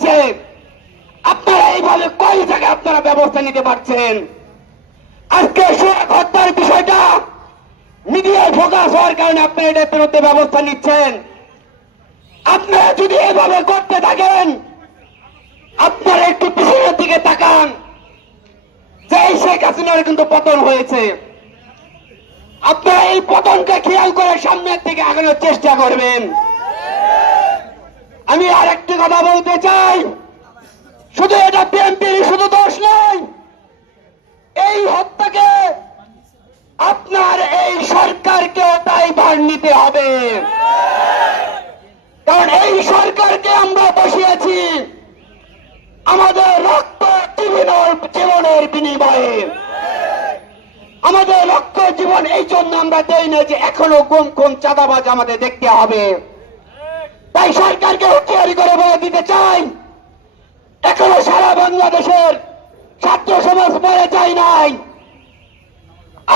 যাচ্ছে আপনারা এইভাবে কয় জায়গায় আপনারা ব্যবস্থা নিতে পারছেন? আজকে সে হত্যার বিষয়টা মিডিয়ায় ফোকাস হওয়ার কারণে আপনারা এটা বিরুদ্ধে ব্যবস্থা নিচ্ছেন। আপনারা যদি এভাবে করতে থাকেন, আপনারা একটু পিছনের দিকে তাকান। যে শেখ হাসিনার কিন্তু পতন হয়েছে। আপনারা এই পতনকে খেয়াল করে সামনের দিকে আগানোর চেষ্টা করবেন। আমি আর একটি কথা বলতে চাই। শুধু এটা বিএনপির শুধু দোষ নেই। এই হত্যাকে আপনার এই সরকারকেও তাই ভার নিতে হবে। কারণ এই সরকারকে আমরা বসিয়েছি আমাদের রক্ত জীবনের জীবনের বিনিময়ে। আমাদের রক্ত জীবন এই জন্য আমরা দেই না যে এখনও গুম খুন চাঁদাবাজ আমাদের দেখতে হবে। তাই সরকারকে হুঁশিয়ারি করে বলে দিতে চাই। এখনও সারা বাংলাদেশের ছাত্র সমাজ মরে যায় নাই।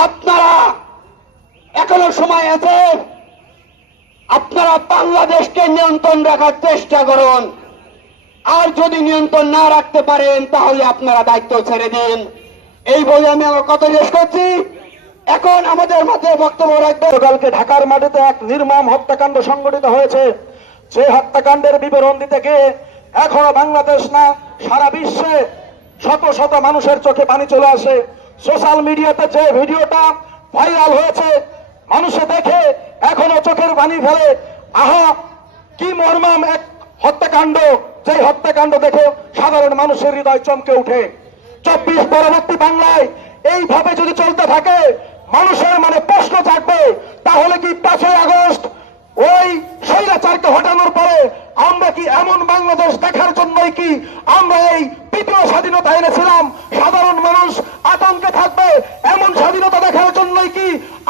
আপনারা এখনও সময় আছে, আপনারা বাংলাদেশকে নিয়ন্ত্রণ রাখার চেষ্টা করুন। আর যদি নিয়ন্ত্রণ না রাখতে পারেন, তাহলে আপনারা দায়িত্ব ছেড়ে দিন। এই বলে আমি আমার কথা শেষ করছি। এখন আমাদের মধ্যে বক্তব্য রাখবে গতকালকে ঢাকার মাটিতে এক নির্মম হত্যাকাণ্ড সংঘটিত হয়েছে। যে হত্যাকাণ্ডের বিবরণ দিতে গিয়ে এখনও বাংলাদেশ না, সারা বিশ্বে শত শত মানুষের চোখে পানি চলে আসে। সোশ্যাল মিডিয়াতে যে ভিডিওটা ভাইরাল হয়েছে, মানুষে দেখে এখনও চোখের পানি ফেলে। আহা, কি মর্মাম এক হত্যাকাণ্ড। যে হত্যাকাণ্ড দেখে, সাধারণ মানুষের হৃদয় চমকে উঠে চব্বিশ পরবর্তী বাংলায় এইভাবে যদি চলতে থাকে, মানুষের মানে প্রশ্ন থাকবে তাহলে কি পাঁচই আগস্ট স্বৈরাচারকে হটানোর পরে আমরা কি এমন বাংলাদেশ দেখার জন্যই কি আমরা এই তৃতীয় স্বাধীনতা এনেছিলাম? সাধারণ মানুষ আতঙ্কে থাকবে এমন স্বাধীনতা দেখার জন্যই কি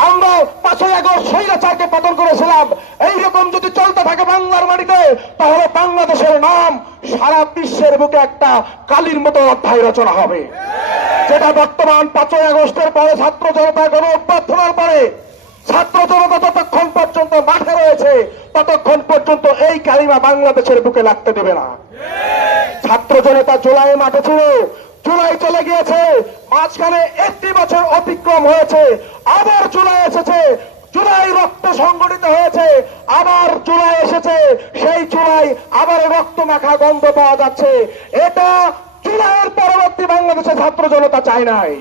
আমরা পাঁচই আগস্ট স্বৈরাচারকে পতন করেছিলাম? এইরকম যদি চলতে থাকে বাংলার মাটিতে, তাহলে বাংলাদেশের নাম সারা বিশ্বের বুকে একটা কালির মতো অধ্যায় রচনা হবে। যেটা বর্তমান পাঁচই আগস্টের পরে ছাত্র জনতা গণ অভ্যর্থনার পরে ছাত্র জনতা ততক্ষণ পর্যন্ত মাঠে রয়েছে, ততক্ষণ পর্যন্ত এই কালিমা বাংলাদেশের বুকে লাগতে দেবে না। ছাত্র জনতা জুলাই মাঠে ছিল, জুলাই চলে গিয়েছে, মাঝখানে একটি বছর অতিক্রম হয়েছে, আবার জুলাই এসেছে, জুলাই রক্ত সংগঠিত হয়েছে, আবার জুলাই এসেছে, সেই জুলাই আবার রক্ত মাখা গন্ধ পাওয়া যাচ্ছে। এটা জুলাইয়ের পরবর্তী বাংলাদেশে ছাত্র জনতা চায় নাই।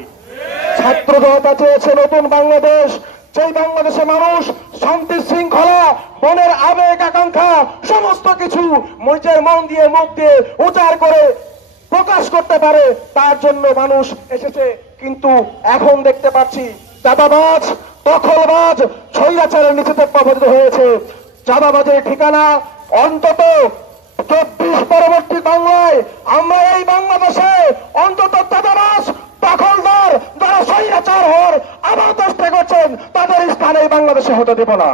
ছাত্র জনতা চেয়েছে নতুন বাংলাদেশ সেই বাংলাদেশে মানুষ শান্তি শৃঙ্খলা, মনের আবেগ, আকাঙ্ক্ষা, সমস্ত কিছু নিজের মন দিয়ে, মুখ দিয়ে উচার করে প্রকাশ করতে পারে, তার জন্য মানুষ এসেছে। কিন্তু এখন দেখতে পাচ্ছি চাঁদাবাজ, দখলবাজ ছৈরাচারের নিচেতে প্রভাবিত হয়েছে। চাঁদাবাজের ঠিকানা অন্তত চব্বিশ পরবর্তী বাংলায়। আমরা এই বাংলাদেশে অন্তত চাঁদাবাজ, দখলদার, যারা স্বৈরাচার হওয়ার আবার তাদের এই বাংলাদেশে হতে দেব না।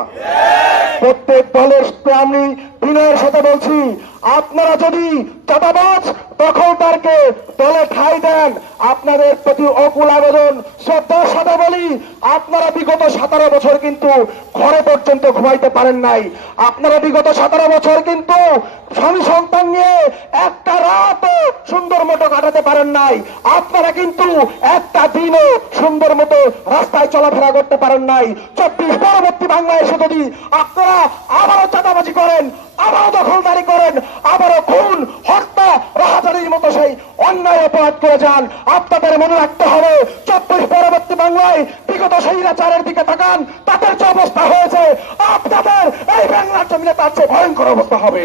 প্রত্যেক দলের আমি বিনয়ের সাথে বলছি, আপনারা যদি চাঁদাবাজ দখলদারকে দলে ঠাই দেন। আপনাদের প্রতি অকুল আবেদন শ্রদ্ধার সাথে বলি। আপনারা বিগত সতেরো বছর কিন্তু ঘরে পর্যন্ত ঘুমাইতে পারেন নাই। আপনারা বিগত সতেরো বছর কিন্তু স্বামী সন্তান নিয়ে একটা রাত সুন্দর মতো কাটাতে পারেন নাই। আপনারা কিন্তু একটা দিনও সুন্দর মতো রাস্তায় চলাফেরা করতে পারেন নাই। চব্বিশ পরবর্তী বাংলাদেশে যদি আপনারা আবারও চাঁদাবাজি করেন আবারও দখলদারি করেন আবারও খুন হত্যা রাহাজারির মতো সেই অন্যায় অপরাধ করে যান। আপনাদের মনে রাখতে হবে, চব্বিশ পরবর্তী বাংলায় বিগত চারের দিকে তাকান, তাদের যে অবস্থা হয়েছে, আপনাদের এই বাংলার জমিনে তার চেয়ে ভয়ঙ্কর অবস্থা হবে।